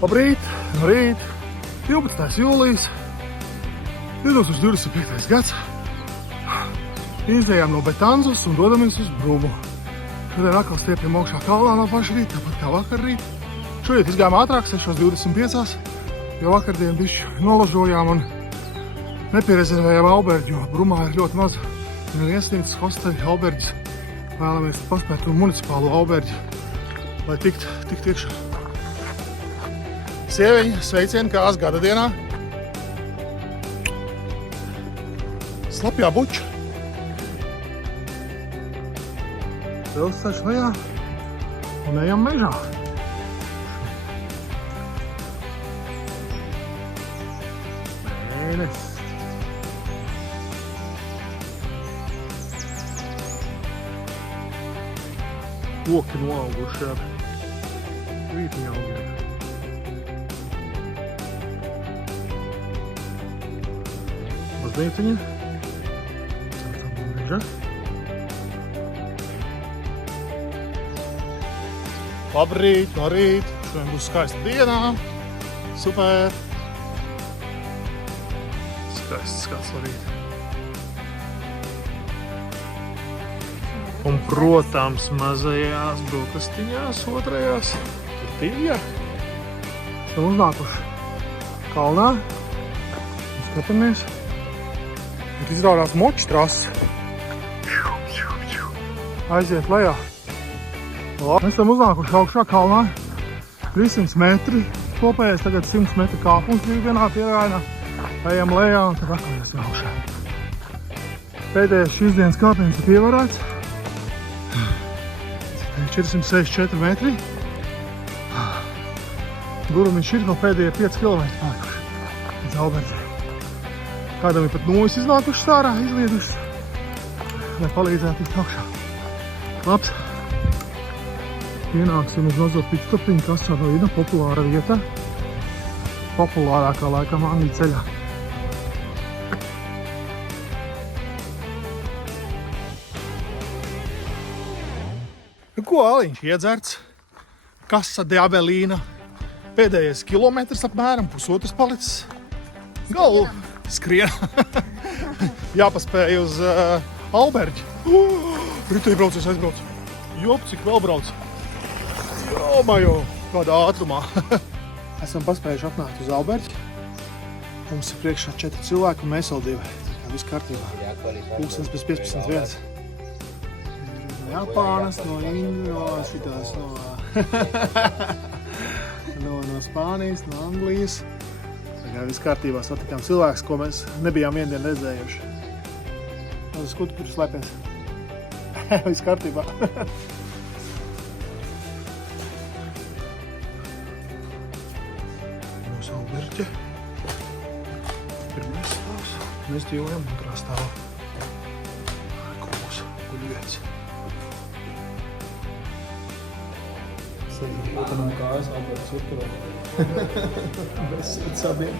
Labrīt, rīt, 12. jūlijas, 2025. gads. Izējām no Betanzas un dodamies uz Brumu. Šodien atkal stiepjam augšā kalnā no paša rīta, tāpat kā vakar rīt. Šodien izgājām ātrāk, 6:25, jo vakardien bišķi nolažojām un nepierezervējām alberģi, jo Brumā ir ļoti maz viesnīcas, hosteļi, alberģis. Vēlamies paspēt to municipālo alberģi, lai tikt iekšā. Sieviņa, sveicieni kāz gada dienā. Slapjā buča. Pils ceļš lejā un ejam mežā. Mēnesis. Koki noauguši ar vītiņa augiem. Baznīciņa. Sācam no meža. Labrīt, no rīt. Šodien būs skaista dienā. Super. Skaists skats no rīt. Un, protams, mazajās brokastiņās, otrajās tortilla. Esam uznākuši kalnā. Skatāmies. Ir izrādās močs trases. Aiziet lejā. Mēs esam uznākuši augšā kalnā. 300 metri. Kopējais tagad 100 metru kāpums bija vienā pierājienā. Ejam lejā un tad atkal esam augšā. Pēdējais šīs dienas kāpiens ir pievarēts. 464 metri. Gurumiņš ir no pēdējie 5 km palikuši. Līdz alberģi. Kādam ir pat nojas iznākušas ārā, izliedušas, lai palīdzētu tikt augšā. Labs. Ienāksim uz mazo pitstopiņu Kasarīna, populāra vieta. Populārākā laikam Angļu ceļā. Ko Aliņš iedzerts? Casa de Abelīna. Pēdējais kilometrs apmēram, pusotrs palicis. Galvu skrien. Jāpaspēj uz alberģi. Ritī braucies, aizbrauc. Jop, cik vēl brauc. Jomajo, kādā ātrumā. Esam paspējuši apnākt uz alberģi. Mums ir priekšā 4 cilvēki un mēs vēl 2. Tā kā viss kārtībā. Pulkstens bez 15:1. No Japānas, no Indijas, no šitās, no Spānijas, no Anglijas. Tā kā viss kārtībā satikām cilvēks, ko mēs nebijām viendien redzējuši. Uz skutu tur slēpies. Viss kārtībā. Mūsu alberģe. Pirmais stāvs. Mēs dzīvojam otrā stāvā. Ko mūsu guļvietas. Potam kājas, alberģis uzturā. Mēs sirds abiem.